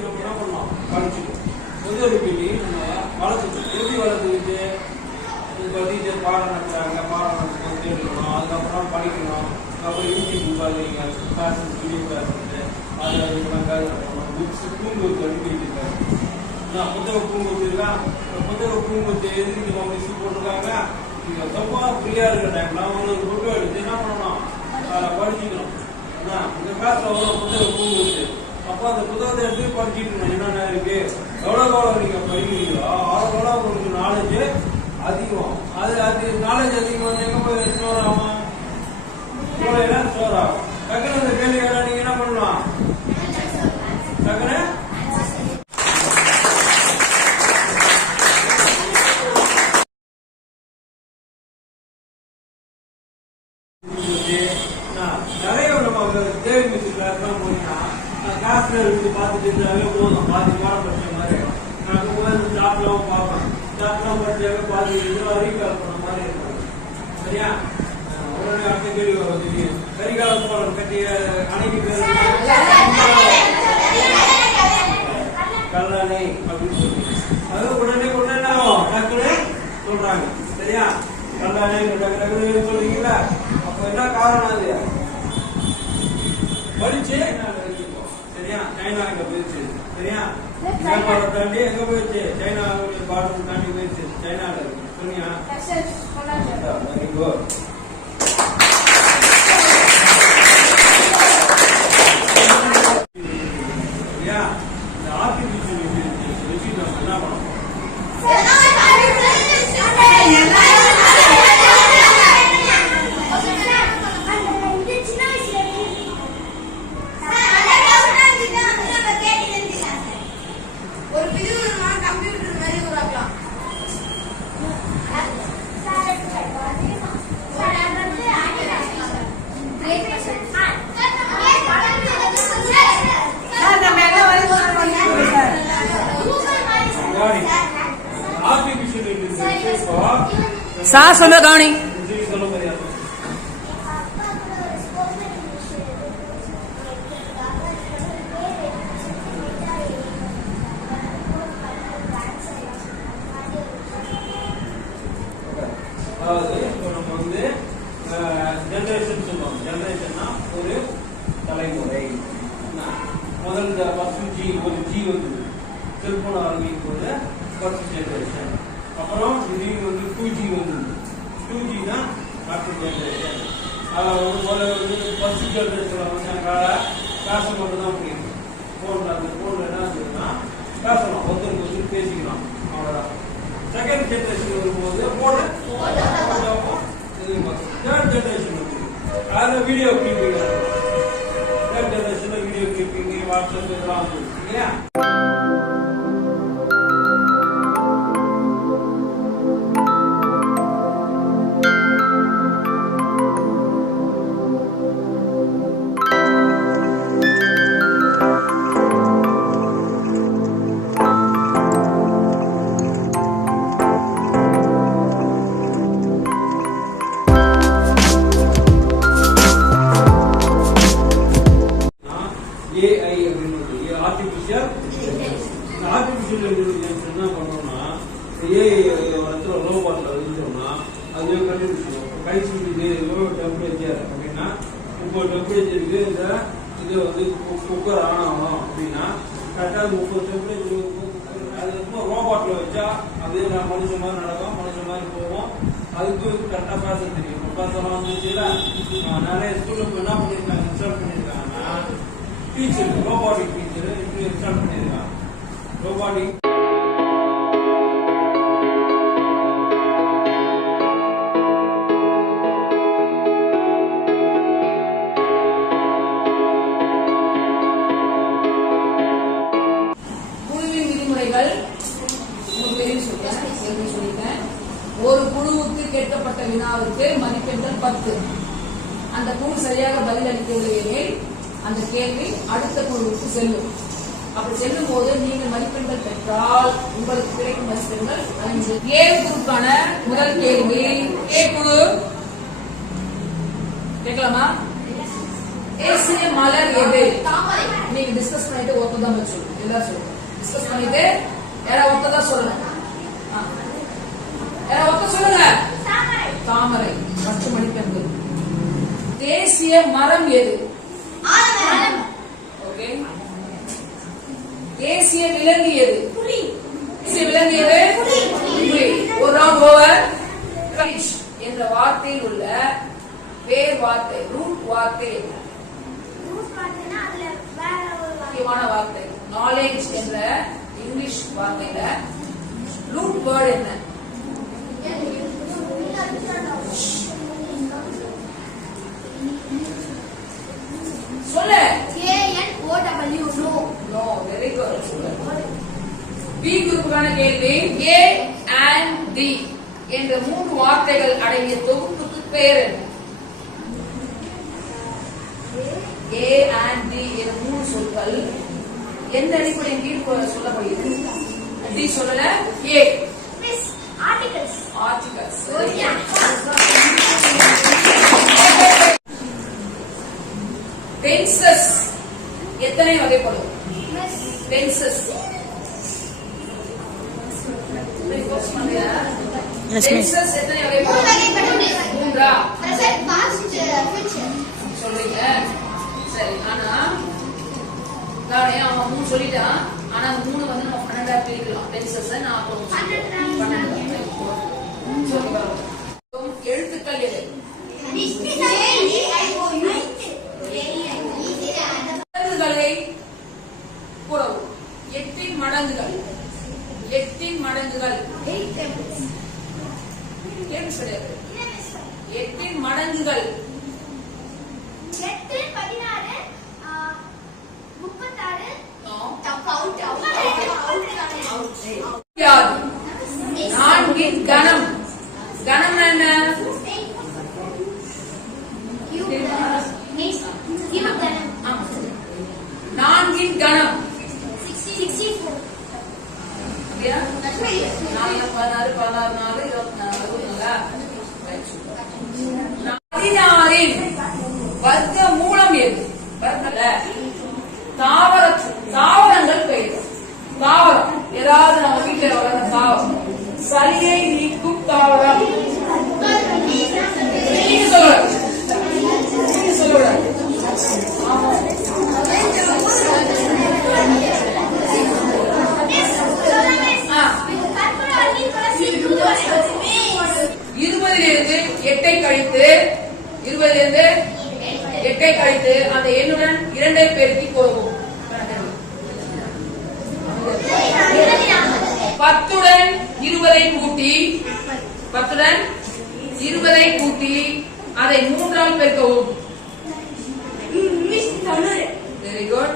பண்ணணும் இதெல்லாம் என்ன பண்ணலாம் படிச்சுக்கணும் முதல் கேள்வி நம்ம வளர்த்துக்கணும் எப்படி வளர்த்துக்கிட்டு இப்போ டீச்சர் பாடம் நடத்துறாங்க பாடம் நடத்தும் கேட்கணும் அதுக்கப்புறம் படிக்கணும் அதுக்கப்புறம் யூடியூப் பார்க்குறீங்க கிளாஸ் வீடியோ கிளாஸ் வந்து அதில் அதுக்கப்புறம் பண்ணணும் புக்ஸ் பூங்கொத்து அடிக்கிட்டு நான் புத்தக பூங்கொத்துலாம் புத்தக பூங்கொத்து எதுக்கு நம்ம மிஸ் போட்டிருக்காங்க நீங்கள் ரொம்ப ஃப்ரீயாக இருக்கிற டைம்ல ஒரு புக்கு எடுத்து என்ன பண்ணணும் அதை படிச்சுக்கணும் என்ன, இந்த கிளாஸில் ஒரு புத்தக பூங்கொத்து அப்போ அந்த புத்தகத்தை எடுத்து படிச்சுட்டு இருக்கணும். என்னென்ன இருக்கு? எவ்வளோ எவ்வளோ நீங்கள் படிக்கிறீங்களோ அவ்வளோ எவ்வளோ உங்களுக்கு நாலேஜ் அதிகம். அது அது நாலேஜ் அதிகம். வந்து எங்க போய் ஸ்டோர் ஆகும்? மூளையில ஸ்டோர் ஆகும்? டக்குனு அந்த கேள்வி கேட்டால் நீங்கள் என்ன பண்ணலாம்? டக்குனு? நிறைய நம்ம அங்க தேவி மிஸ் கிளாஸ்ல இருந்து பார்த்துட்டு இருந்தாலே போதும் பாதி பாடம் படிச்ச மாதிரி நான் அங்க போய் சாப்ட்லாம் பார்ப்பேன் சாப்ட்லாம் படிச்சாக்க பாதி இதெல்லாம் ரீகால் பண்ண மாதிரி இருக்கும் சரியா உடனே அடுத்த கேள்வி வரும் கரிகால சோழன் கட்டிய அணைக்கு பேர் கல்லணை அப்படின்னு சொல்லி அது உடனே உடனே என்ன ஆகும்? டக்குனு சொல்றாங்க சரியா கல்லணை டக்கு டக்குனு சொல்றீங்களா அப்ப என்ன காரணம் அது படிச்சு சைனா எங்க போயிடுச்சு. சரியா? நேபாள தாண்டி எங்க போயிடுச்சு? சைனா பார்டர் தாண்டி போயிடுச்சு. சைனால. இருக்கு வெரி குட் சரியா? என்ன பண்ணணும்? இப்போ சார் சொன்ன அதாவது இப்போ நம்ம வந்து ஜென்ரேஷன் சொல்லுவோம் ஜென்ரேஷன்னா ஒரு தலைமுறை. முதல் ஃபர்ஸ்ட் ஜி ஒரு ஜி வந்து திருப்பணம் ஆரம்பிக்கும் போது ஃபர்ஸ்ட் அப்புறம் திடீர்னு வந்து டூ ஜி வந்து டூ ஜி தான் அடுத்த ஜெனரேஷன் ஒரு வந்து ஃபர்ஸ்ட் ஜெனரேஷனில் வந்து கால. காசை மட்டும் தான் முடியும் ஃபோனில் அந்த ஃபோனில் என்ன இருந்ததுன்னா பேசலாம் ஒருத்தருக்கு ஒருத்தர் பேசிக்கலாம். அவ்வளோதான் செகண்ட் ஜென்ரேஷன் வரும்போது போன தேர்ட் ஜென்ரேஷன் வந்து அதில் வீடியோ கிளிப்பிங் தேர்ட் ஜென்ரேஷனில் வீடியோ கிளிப்பிங் வாட்ஸ்அப் இதெல்லாம் வந்து இல்லையா? இப்போ டெம்பரேச்சருக்கு இந்த இது வந்து குக்கர் ஆன் ஆகணும் அப்படின்னா கரெக்டாக முப்பது டெம்பரேச்சர் அதுக்கப்புறம் ரோபாட்டில் வச்சா அதே நான் மனுஷன் மாதிரி நடக்கும் மனுஷன் மாதிரி போவோம் அதுக்கு கரெக்டாக பேச தெரியும். பேசலாம் வந்துச்சுல நிறைய ஸ்கூலில் இப்போ என்ன பண்ணியிருக்காங்க இன்ஸ்டால் பண்ணியிருக்காங்கன்னா டீச்சர் ரோபாட்டிக் டீச்சர் இப்படி இன்ஸ்டால் பண்ணியிருக்காங்க ரோபாட்டிக் ஒரு குழுவுக்கு கேட்கப்பட்ட வினாவுக்கு மதிப்பெண்கள் பத்து. அந்த குழு சரியாக பதில் அளிக்கவில்லை அந்த கேள்வி அடுத்த குழுவுக்கு செல்லும். அப்படி செல்லும் போது நீங்கள் மதிப்பெண்கள் பெற்றால் உங்களுக்கு கிடைக்கும் மதிப்பெண்கள் அஞ்சு ஏ குழுக்கான முதல் கேள்வி. ஏ குழு? கேட்கலாமா? ஏசிய மலர் எது தாமரை நீங்க டிஸ்கஸ் பண்ணிட்டு ஒருத்தர் தான் எல்லாரும் சொல்லுங்க. டிஸ்கஸ் பண்ணிட்டு யாராவது ஒருத்தர் தான் சொல்லணும். சொல்லுங்க. தாமரை. பத்து மணிப்பெண்கள் தேசிய மரம் எது? ஓகே. தேசிய விலங்கு எது? தேசிய விலங்கு எது. ஒரு ரவுண்ட் ஓவர் என்ற வார்த்தையில் உள்ள வேர் வார்த்தை ரூட் வார்த்தை என்ன. முக்கியமான வார்த்தை நாலேஜ் என்ற இங்கிலீஷ் வார்த்தையில ரூட் வேர்ட் என்ன? சொல்லு. A-N-O-W, no. No very good B குரூப்புக்கான கேள்வி. ஏ அண்ட் என்ற மூன்று வார்த்தைகள் அடங்கிய தொகுப்புக்கு பெயர் என்ன ஏ அண்ட் டி என்ற மூணு சொற்கள் எந்த அடிப்படையின் கீழ் சொல்லப்படுகிறது டி சொல்லல a articles. Articles okay. Tenses எத்தனை வகைப்படும்? டென்சஸ். டென்சஸ் எத்தனை வகைப்படும். மூன்றா. சொல்றீங்க. சரி ஆனா நானே அவன் மூணு சொல்லிட்டான். ஆனா அந்த மூணு வந்து நம்ம பன்னெண்டா பிரிக்கலாம். டென்சஸ் நான். எழுத்துக்கள் எது? முடியாது. யாது நான்கின் கணம். கணம் என்ன? நான்கின் கணம். பதினாறு பதினாறு நாலு இருபத்தி நாலு சளியை நீக்கும் தாவரம் இருபதிலிருந்து எட்டை கழித்து இருபதிலிருந்து எட்டை கழித்து அந்த எண்ணுடன் இரண்டை பெருக்கி போகும். பத்துடன் இருபதை கூட்டி பத்துடன் இருபதை கூட்டி அதை மூன்றால் பெருக்கவும். Very good